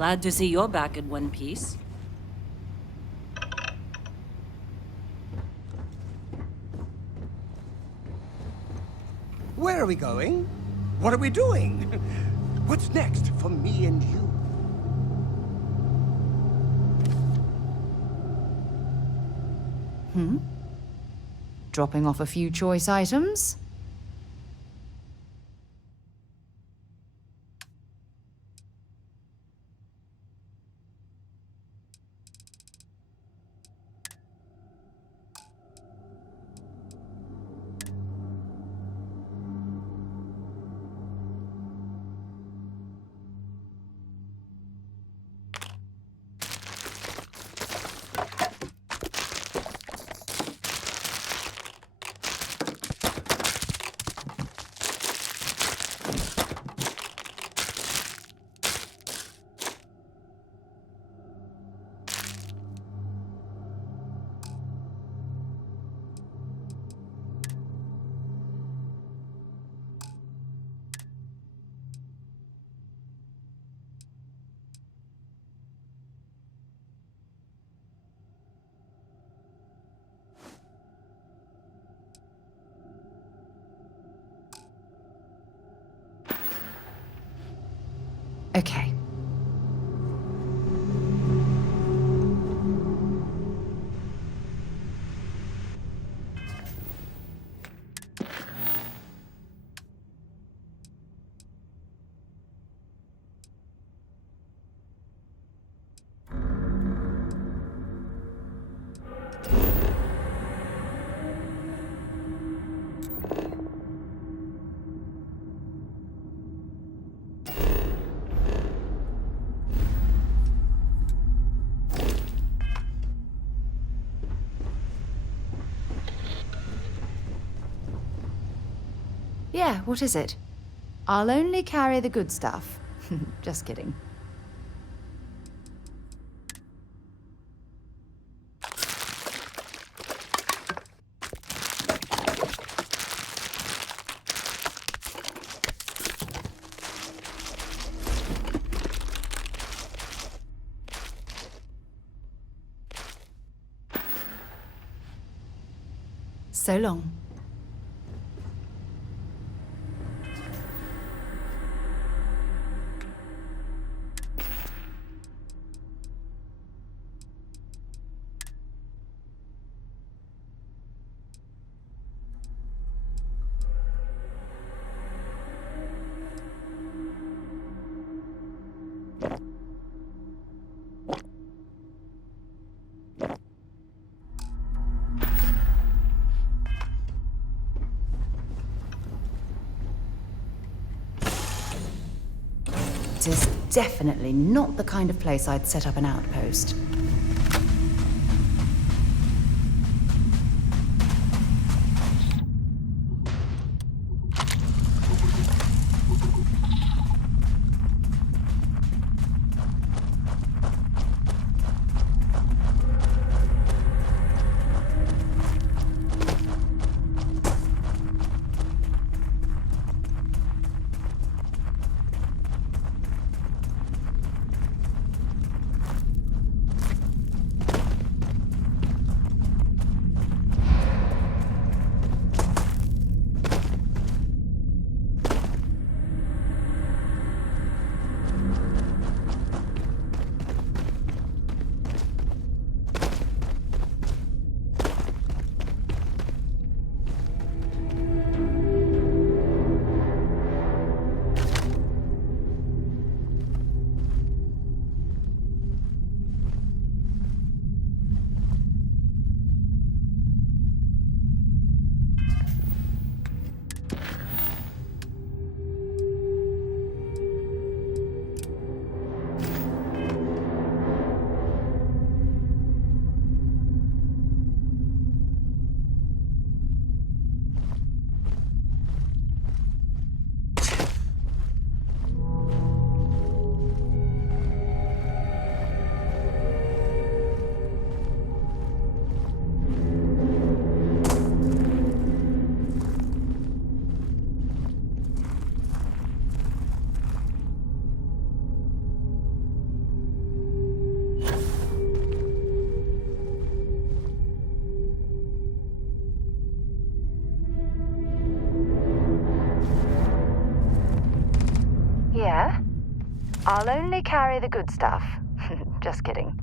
Glad to see you're back in one piece. Where are we going? What are we doing? What's next for me and you? Dropping off a few choice items? Okay. Yeah, what is it? I'll only carry the good stuff. Just kidding. So long. It is definitely not the kind of place I'd set up an outpost. I'll only carry the good stuff. Just kidding.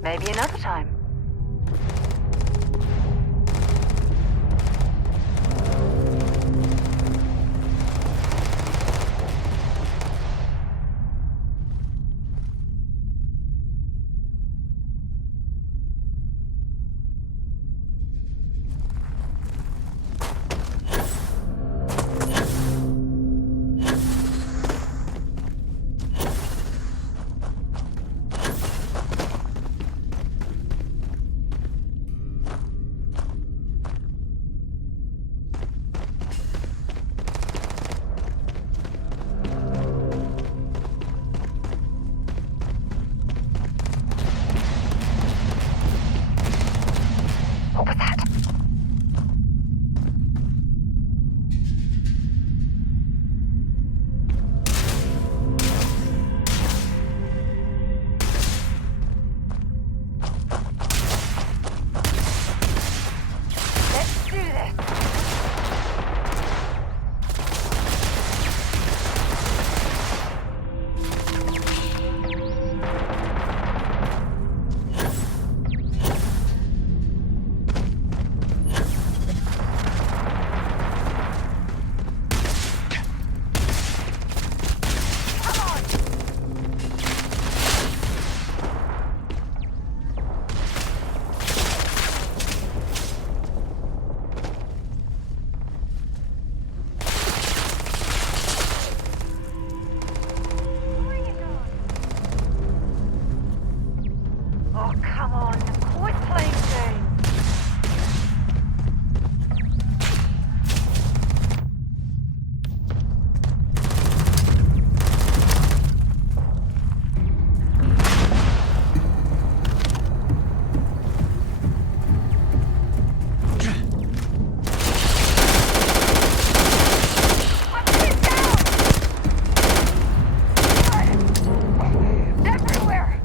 Maybe another time. What was that? Let's do this. Oh, come on. Quit playing games. Everywhere!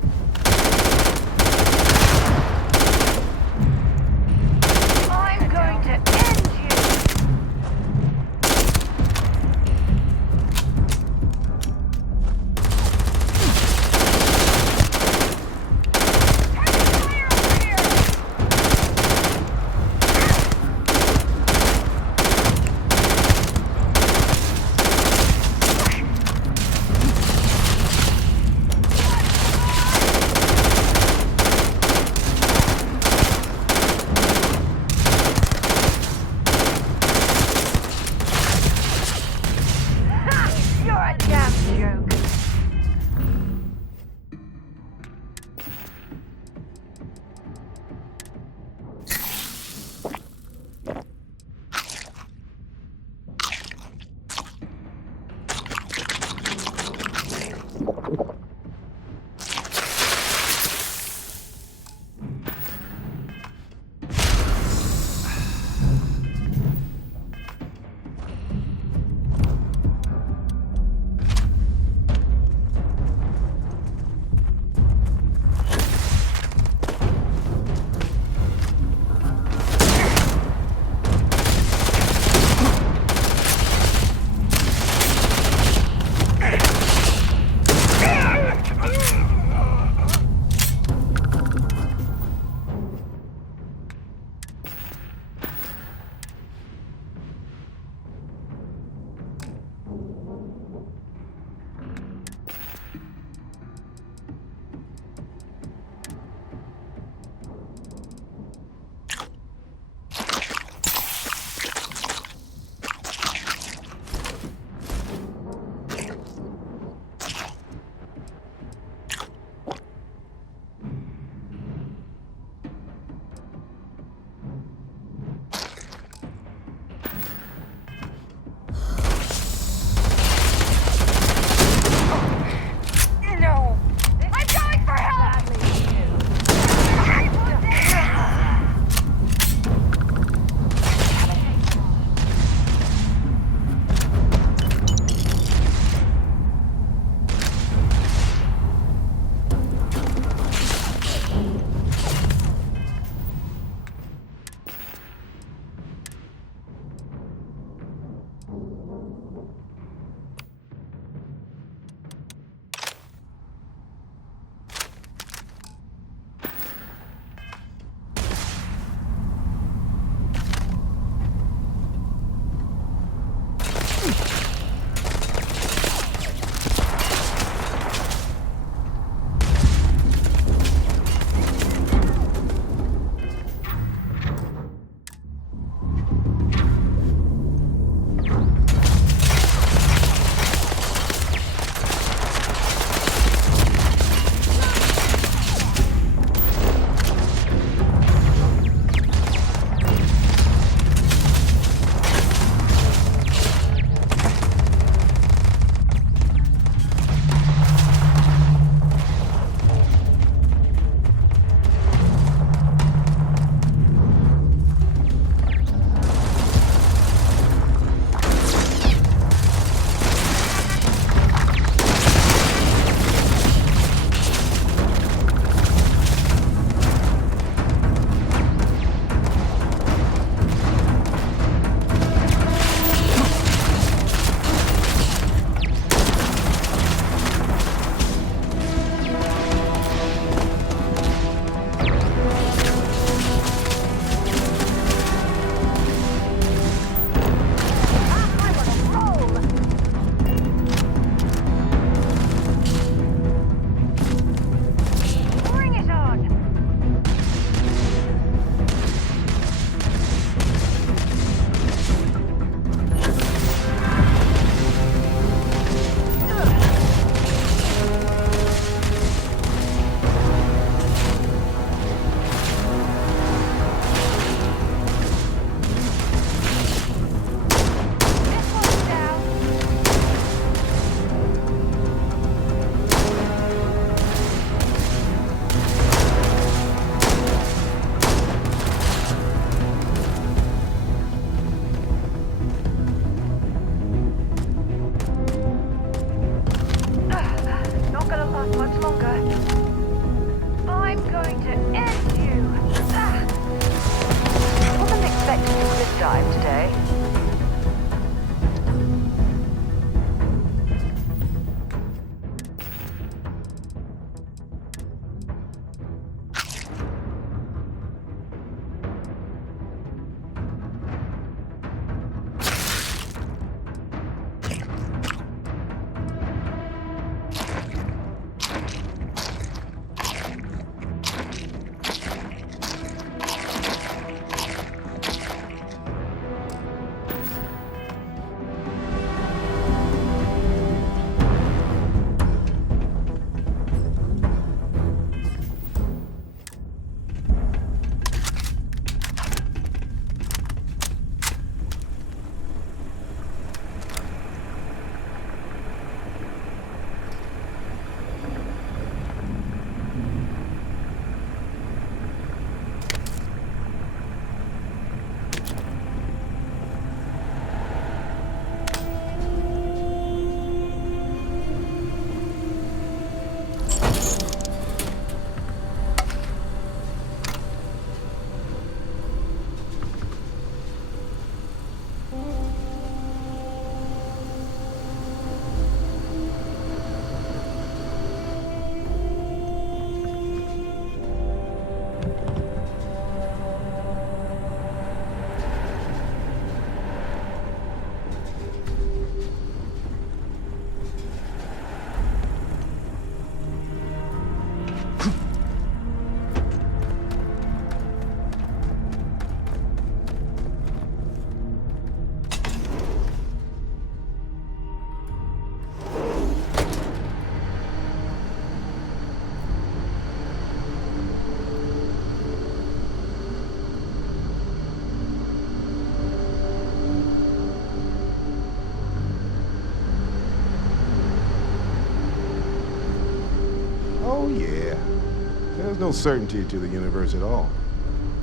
There's no certainty to the universe at all.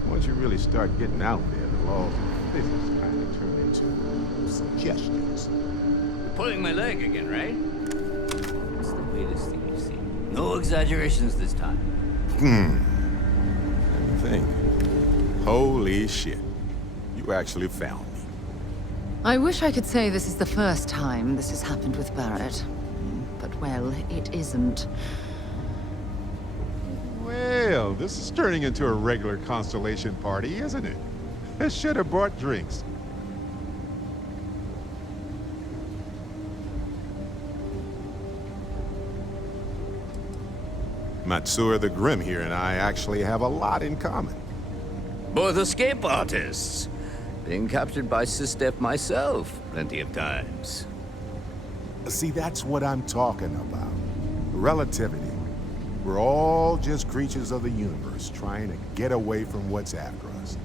Once you really start getting out there, the laws of physics kind of turn into suggestions. You're pulling my leg again, right? What's the weirdest thing you've seen? No exaggerations this time. Let me think. Holy shit. You actually found me. I wish I could say this is the first time this has happened with Barrett. But, well, it isn't. Well, this is turning into a regular Constellation party, isn't it? I should have brought drinks. Matsura the Grim here and I actually have a lot in common. Both escape artists. Being captured by Sistef myself plenty of times. See, that's what I'm talking about. Relativity. We're all just creatures of the universe trying to get away from what's after us.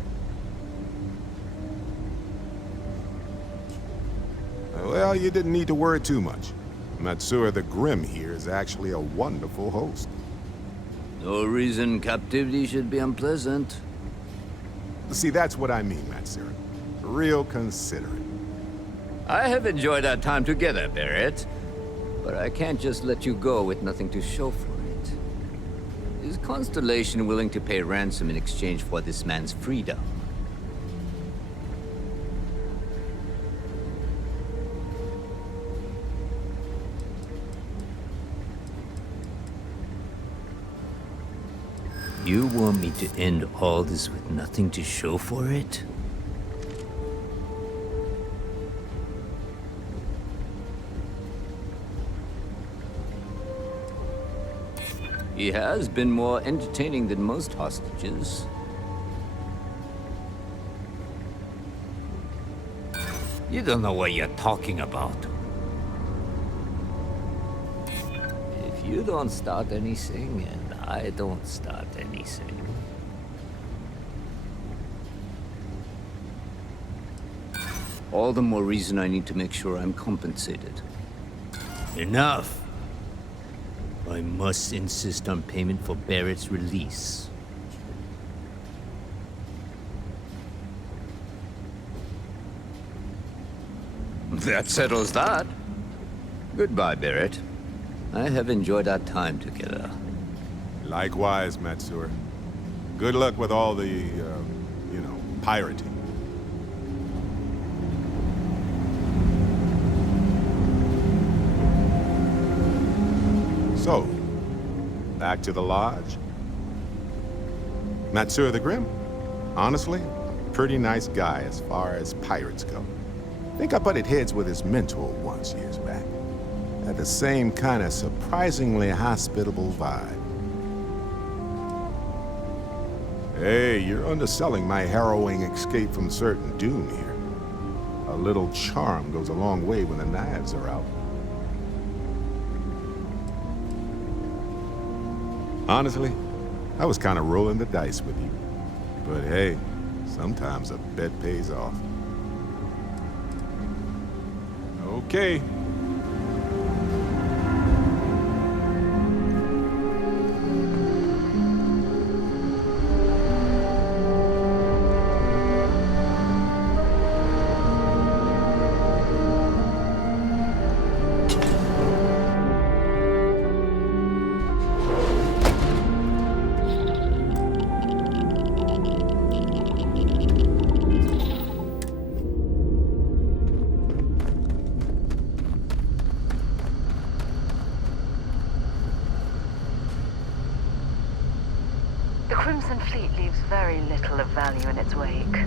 Well, you didn't need to worry too much. Matsura the Grim here is actually a wonderful host. No reason captivity should be unpleasant. See, that's what I mean, Matsura. Real considerate. I have enjoyed our time together, Barrett. But I can't just let you go with nothing to show for it. Is Constellation willing to pay ransom in exchange for this man's freedom? You want me to end all this with nothing to show for it? He has been more entertaining than most hostages. You don't know what you're talking about. If you don't start anything, and I don't start anything. All the more reason I need to make sure I'm compensated. Enough! I must insist on payment for Barrett's release. That settles that. Goodbye, Barrett. I have enjoyed our time together. Likewise, Matsura. Good luck with all the, pirating. So, back to the lodge. Matsura the Grim? Honestly, pretty nice guy as far as pirates go. Think I butted heads with his mentor once years back. Had the same kind of surprisingly hospitable vibe. Hey, you're underselling my harrowing escape from certain doom here. A little charm goes a long way when the knives are out. Honestly, I was kind of rolling the dice with you. But hey, sometimes a bet pays off. Okay. The Crimson Fleet leaves very little of value in its wake.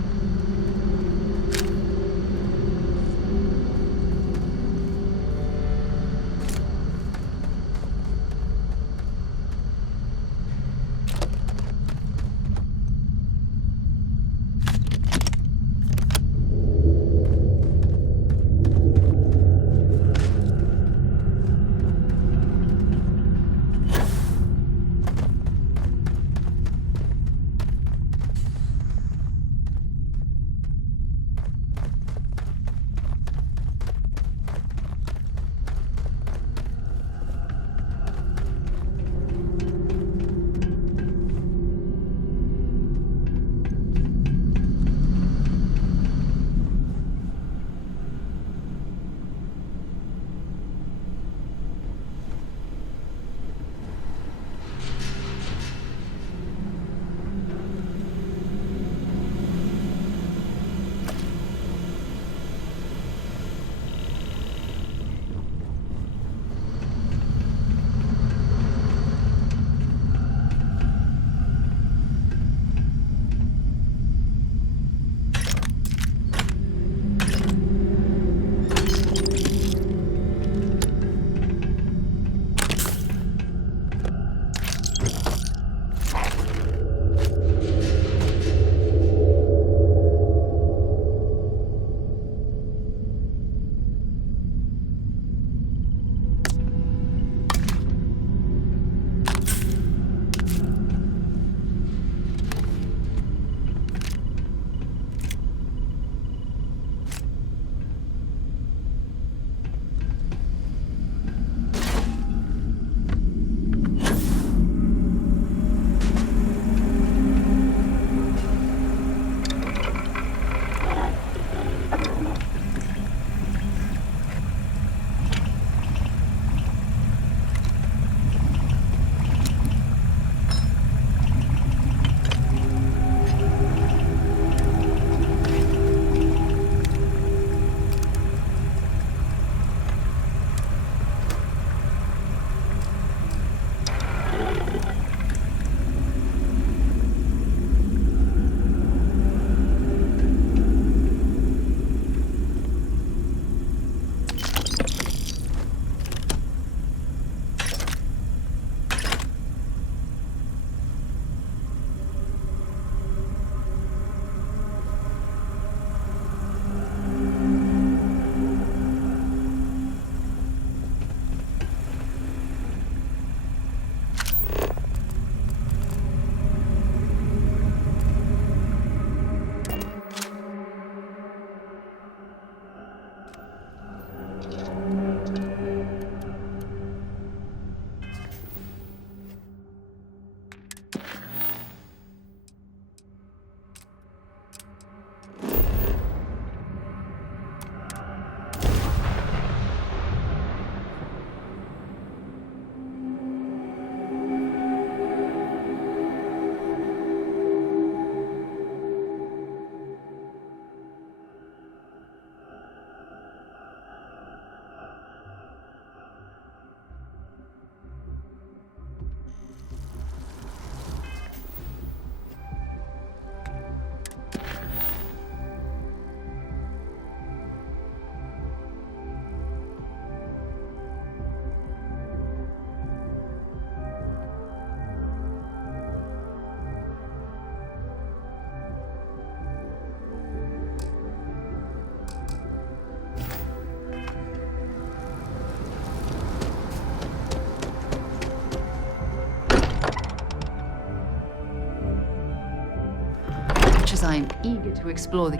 much as I'm eager to explore the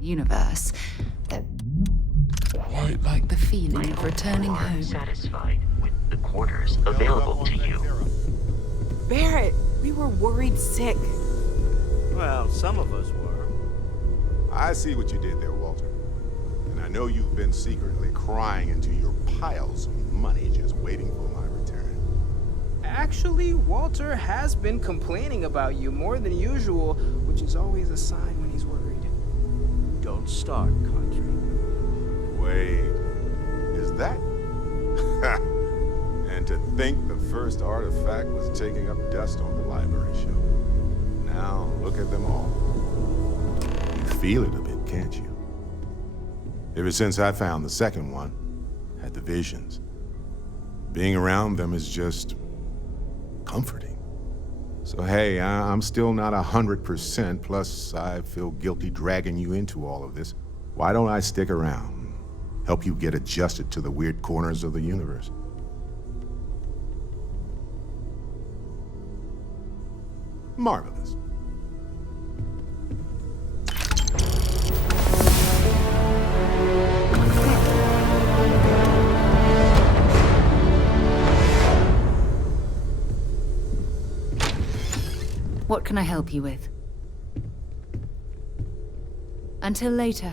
universe, I like the feeling of returning home. Satisfied with the quarters available to you. Barrett, we were worried sick. Well, some of us were. I see what you did there, Walter. And I know you've been secretly crying into your piles of money just waiting for my return. Actually, Walter has been complaining about you more than usual, which is always a sign when he's worried. Don't start, Country. Wait, is that? And to think the first artifact was taking up dust on the library shelf. Now, look at them all. You feel it a bit, can't you? Ever since I found the second one, had the visions. Being around them is just comforting. So hey, I'm still not 100%, plus I feel guilty dragging you into all of this. Why don't I stick around? Help you get adjusted to the weird corners of the universe. Marvelous. What can I help you with? Until later.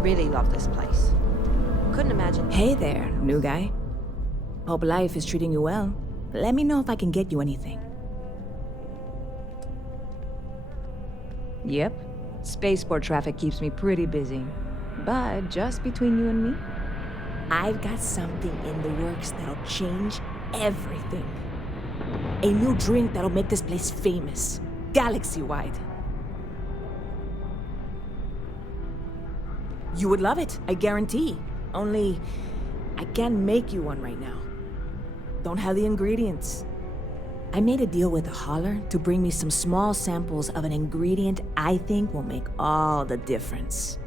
really love this place. Couldn't imagine. Hey there, new guy. Hope life is treating you well. Let me know if I can get you anything. Yep. Spaceport traffic keeps me pretty busy. But just between you and me, I've got something in the works that'll change everything. A new drink that'll make this place famous, galaxy-wide. You would love it, I guarantee. Only, I can't make you one right now. Don't have the ingredients. I made a deal with a hauler to bring me some small samples of an ingredient I think will make all the difference.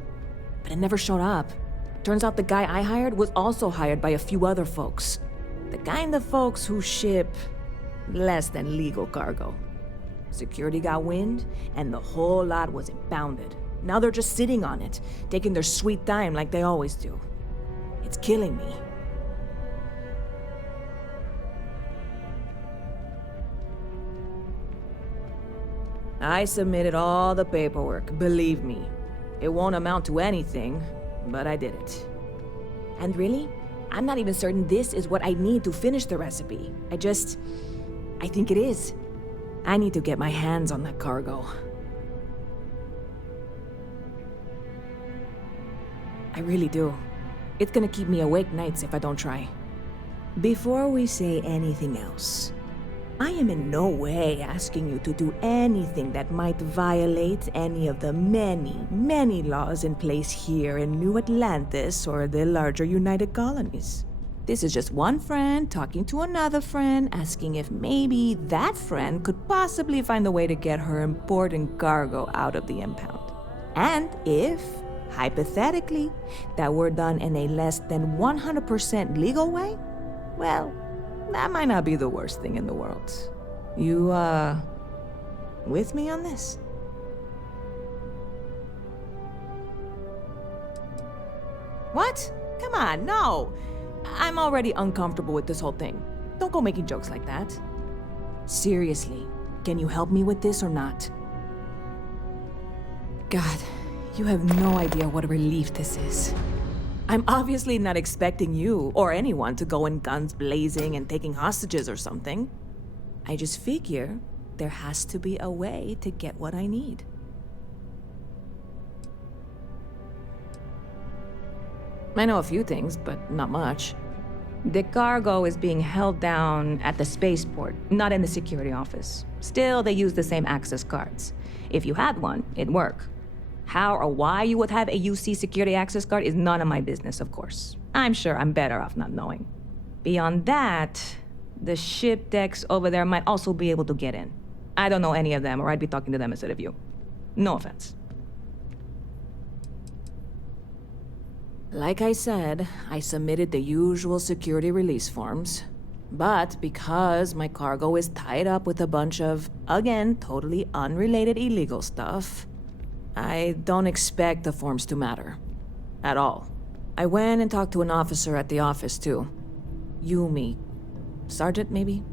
But it never showed up. Turns out the guy I hired was also hired by a few other folks. The kind of folks who ship less than legal cargo. Security got wind, and the whole lot was impounded. Now they're just sitting on it, taking their sweet time like they always do. It's killing me. I submitted all the paperwork, believe me. It won't amount to anything, but I did it. And really, I'm not even certain this is what I need to finish the recipe. I think it is. I need to get my hands on that cargo. I really do. It's gonna keep me awake nights if I don't try. Before we say anything else, I am in no way asking you to do anything that might violate any of the many, many laws in place here in New Atlantis or the larger United Colonies. This is just one friend talking to another friend, asking if maybe that friend could possibly find a way to get her important cargo out of the impound. And if, hypothetically, that were done in a less than 100% legal way, well, that might not be the worst thing in the world. You, with me on this? What? Come on, no! I'm already uncomfortable with this whole thing. Don't go making jokes like that. Seriously, can you help me with this or not? God, you have no idea what a relief this is. I'm obviously not expecting you or anyone to go in guns blazing and taking hostages or something. I just figure there has to be a way to get what I need. I know a few things, but not much. the cargo is being held down at the spaceport, not in the security office. Still, they use the same access cards. If you had one, it'd work. How or why you would have a UC security access card is none of my business, of course. I'm sure I'm better off not knowing. Beyond that, the ship decks over there might also be able to get in. I don't know any of them, or I'd be talking to them instead of you. No offense. Like I said, I submitted the usual security release forms. But because my cargo is tied up with a bunch of, again, totally unrelated illegal stuff, I don't expect the forms to matter. At all. I went and talked to an officer at the office, too. Yumi. Sergeant, maybe?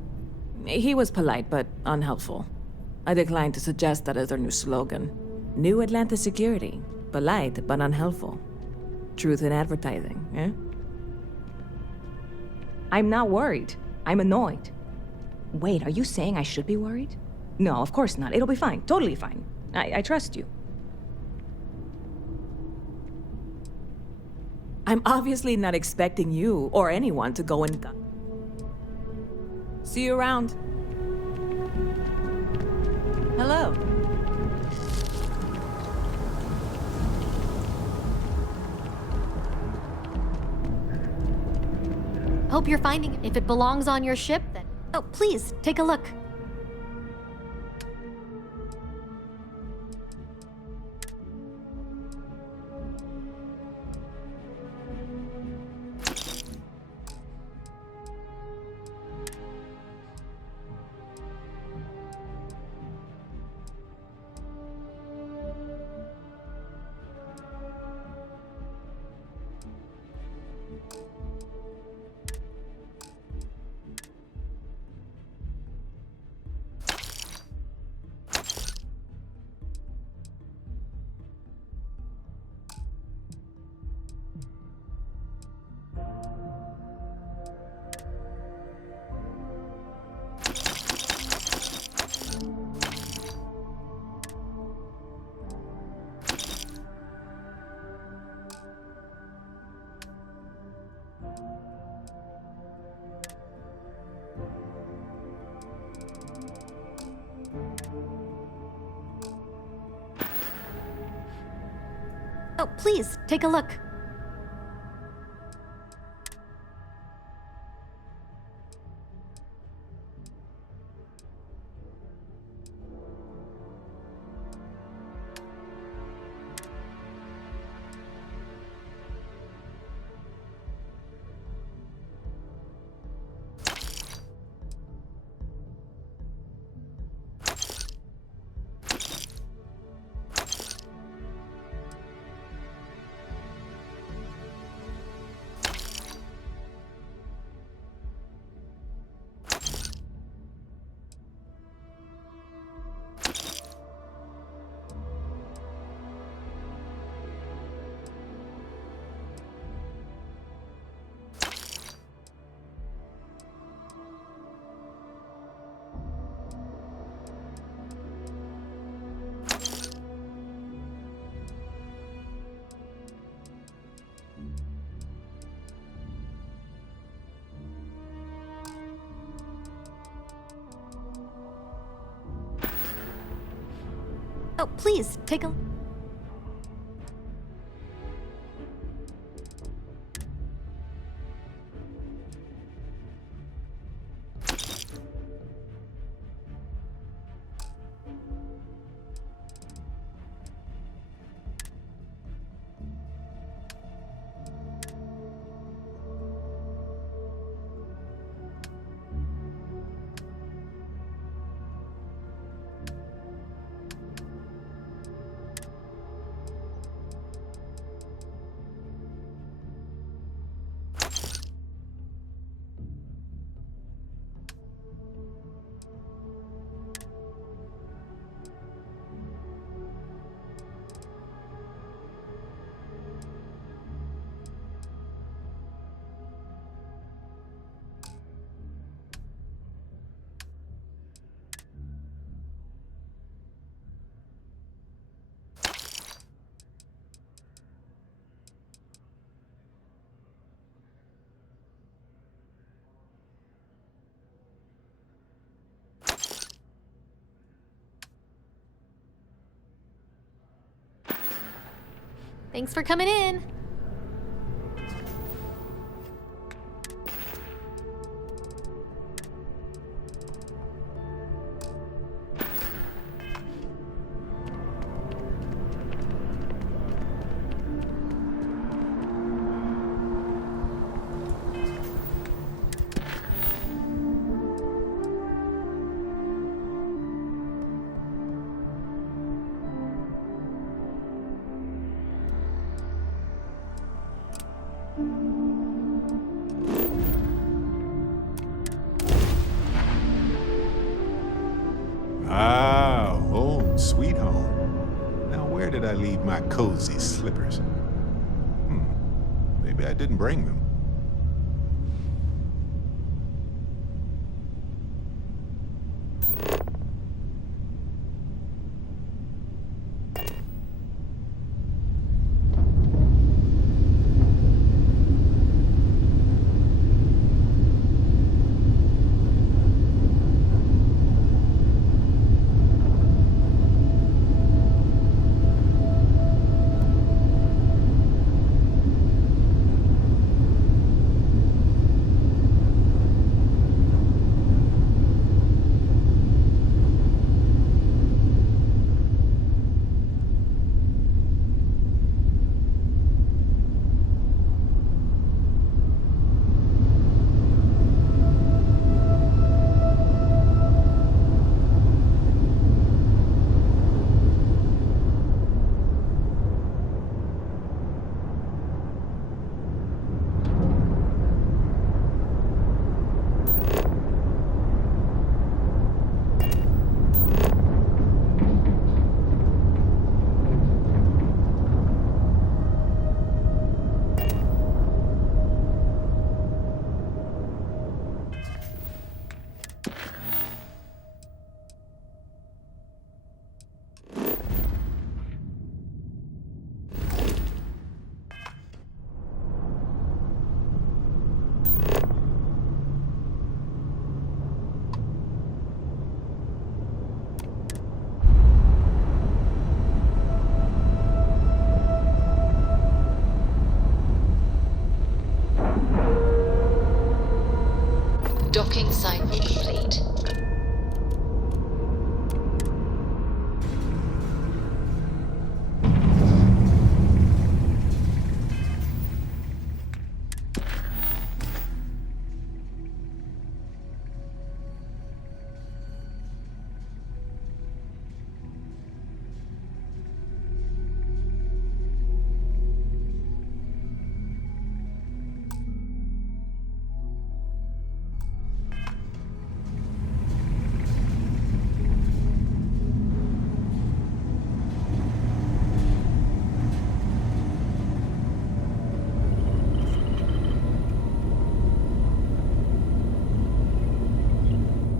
He was polite, but unhelpful. I declined to suggest that as their new slogan. New Atlantis Security. Polite, but unhelpful. Truth in advertising, eh? I'm not worried. I'm annoyed. Wait, are you saying I should be worried? No, of course not. It'll be fine. Totally fine. I trust you. I'm obviously not expecting you or anyone to go and... See you around. Hello. Hope you're finding it. If it belongs on your ship, then... Oh, please, take a look. Oh, please, take a look. Oh, please, take a... Thanks for coming in. Ah, home, sweet home. Now, where did I leave my cozy slippers? Maybe I didn't bring them. Docking cycle complete.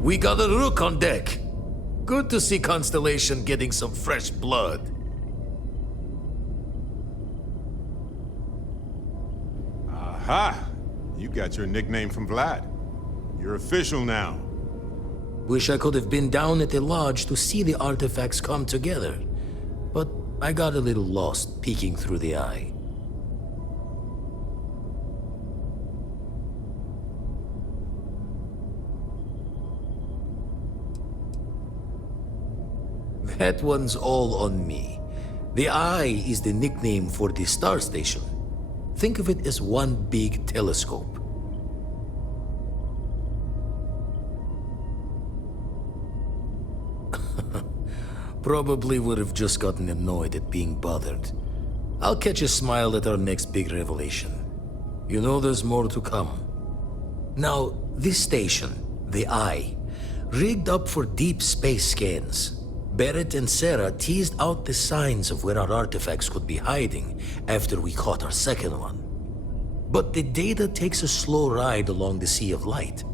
We got a rook on deck. Good to see Constellation getting some fresh blood. Aha! You got your nickname from Vlad. You're official now. Wish I could have been down at the lodge to see the artifacts come together. But I got a little lost peeking through the eye. That one's all on me. The Eye is the nickname for the star station. Think of it as one big telescope. Probably would have just gotten annoyed at being bothered. I'll catch a smile at our next big revelation. You know there's more to come. Now, this station, the Eye, rigged up for deep space scans. Barrett and Sarah teased out the signs of where our artifacts could be hiding after we caught our second one. But the data takes a slow ride along the Sea of Light.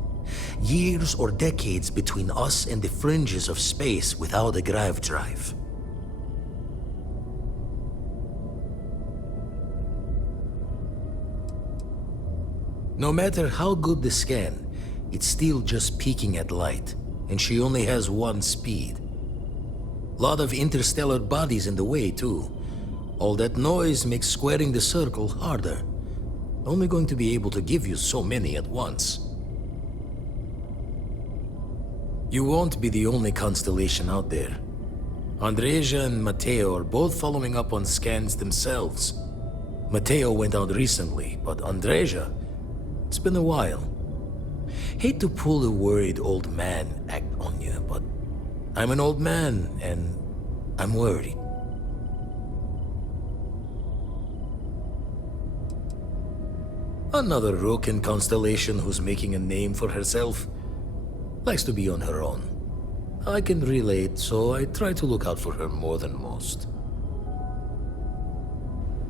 Years or decades between us and the fringes of space without a grav drive. No matter how good the scan, it's still just peeking at light, and she only has one speed. Lot of interstellar bodies in the way, too. All that noise makes squaring the circle harder. Only going to be able to give you so many at once. You won't be the only constellation out there. Andreja and Matteo are both following up on scans themselves. Matteo went out recently, but Andreja, it's been a while. Hate to pull a worried old man act on you, but I'm an old man, and I'm worried. Another rook in Constellation who's making a name for herself. Likes to be on her own. I can relate, so I try to look out for her more than most.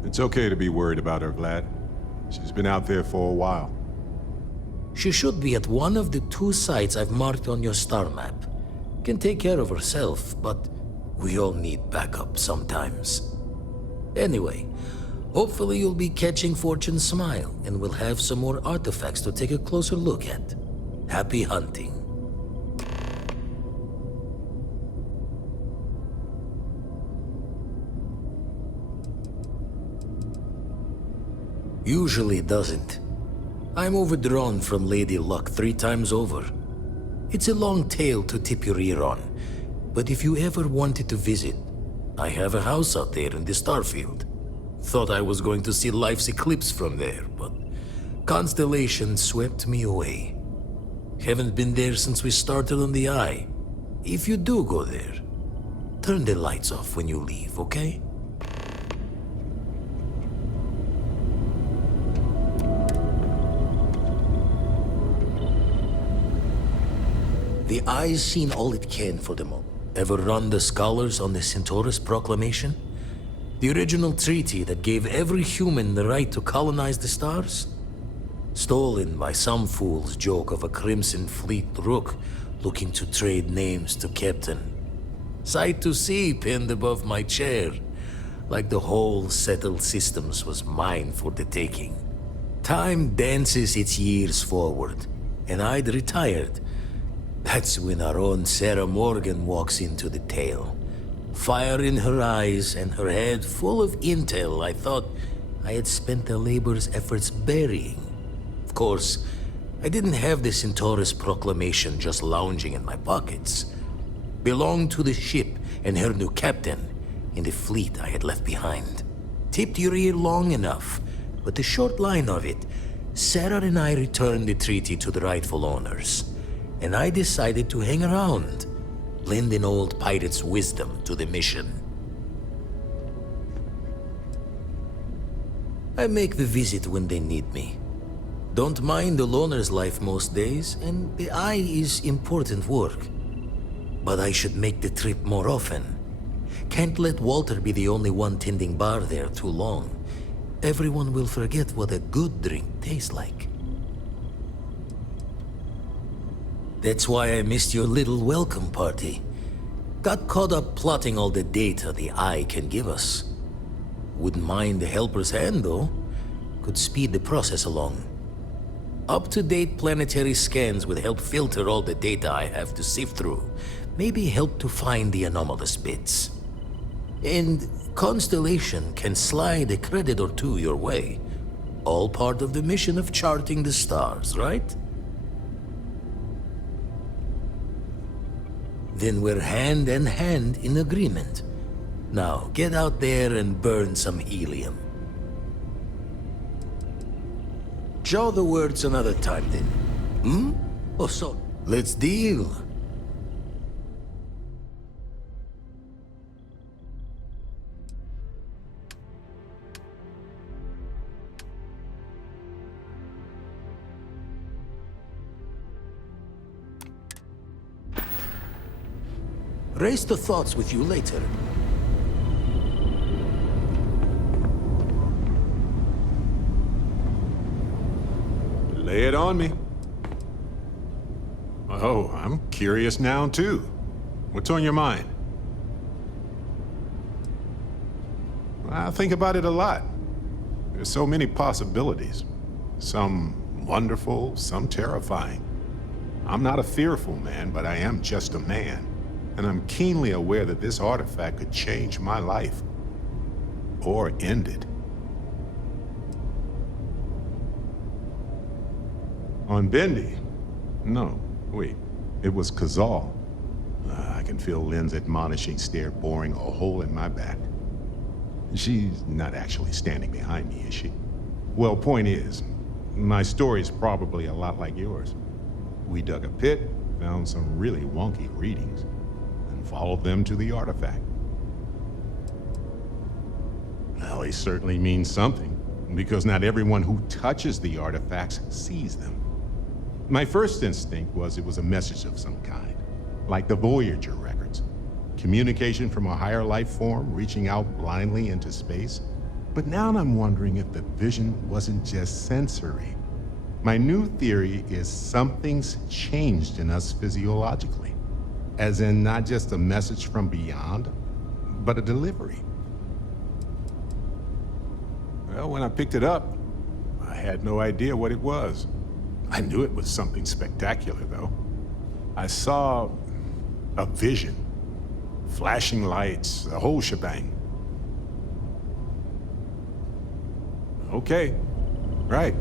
It's okay to be worried about her, Vlad. She's been out there for a while. She should be at one of the 2 sites I've marked on your star map. Can take care of herself, but we all need backup sometimes. Anyway, hopefully you'll be catching Fortune's smile, and we'll have some more artifacts to take a closer look at. Happy hunting. Usually doesn't. I'm overdrawn from Lady Luck 3 times over. It's a long tale to tip your ear on, but if you ever wanted to visit, I have a house out there in the Starfield. Thought I was going to see life's eclipse from there, but Constellation swept me away. Haven't been there since we started on the Eye. If you do go there, turn the lights off when you leave, okay? The Eye's seen all it can for the moment. Ever run the scholars on the Centaurus Proclamation? The original treaty that gave every human the right to colonize the stars? Stolen by some fool's joke of a Crimson Fleet rook looking to trade names to Captain. Sight to see pinned above my chair, like the whole settled systems was mine for the taking. Time dances its years forward, and I'd retired. That's when our own Sarah Morgan walks into the tale. Fire in her eyes and her head full of intel I thought I had spent the labor's efforts burying. Of course, I didn't have the Centaurus proclamation just lounging in my pockets. Belonged to the ship and her new captain in the fleet I had left behind. Tipped your ear long enough, but the short line of it, Sarah and I returned the treaty to the rightful owners, and I decided to hang around, lend an old pirate's wisdom to the mission. I make the visit when they need me. Don't mind the loner's life most days, and the eye is important work. But I should make the trip more often. Can't let Walter be the only one tending bar there too long. Everyone will forget what a good drink tastes like. That's why I missed your little welcome party. Got caught up plotting all the data the eye can give us. Wouldn't mind a helper's hand, though. Could speed the process along. Up-to-date planetary scans would help filter all the data I have to sift through. Maybe help to find the anomalous bits. And Constellation can slide a credit or two your way. All part of the mission of charting the stars, right? Then we're hand in hand in agreement. Now, get out there and burn some helium. Jaw the words another time, then. Hmm? Oh, so, let's deal. Race the thoughts with you later. Lay it on me. Oh, I'm curious now, too. What's on your mind? I think about it a lot. There's so many possibilities. Some wonderful, some terrifying. I'm not a fearful man, but I am just a man. And I'm keenly aware that this artifact could change my life. Or end it. On Bendy? No, wait. It was Kazal. I can feel Lynn's admonishing stare boring a hole in my back. She's not actually standing behind me, is she? Well, point is, my story's probably a lot like yours. We dug a pit, found some really wonky readings, and followed them to the artifact. Well, they certainly mean something, because not everyone who touches the artifacts sees them. My first instinct was it was a message of some kind, like the Voyager records. Communication from a higher life form reaching out blindly into space. But now I'm wondering if the vision wasn't just sensory. My new theory is something's changed in us physiologically. As in not just a message from beyond, but a delivery. Well, when I picked it up, I had no idea what it was. I knew it was something spectacular, though. I saw a vision. Flashing lights, the whole shebang. Okay, right.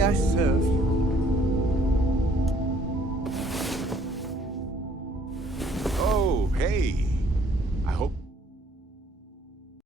I serve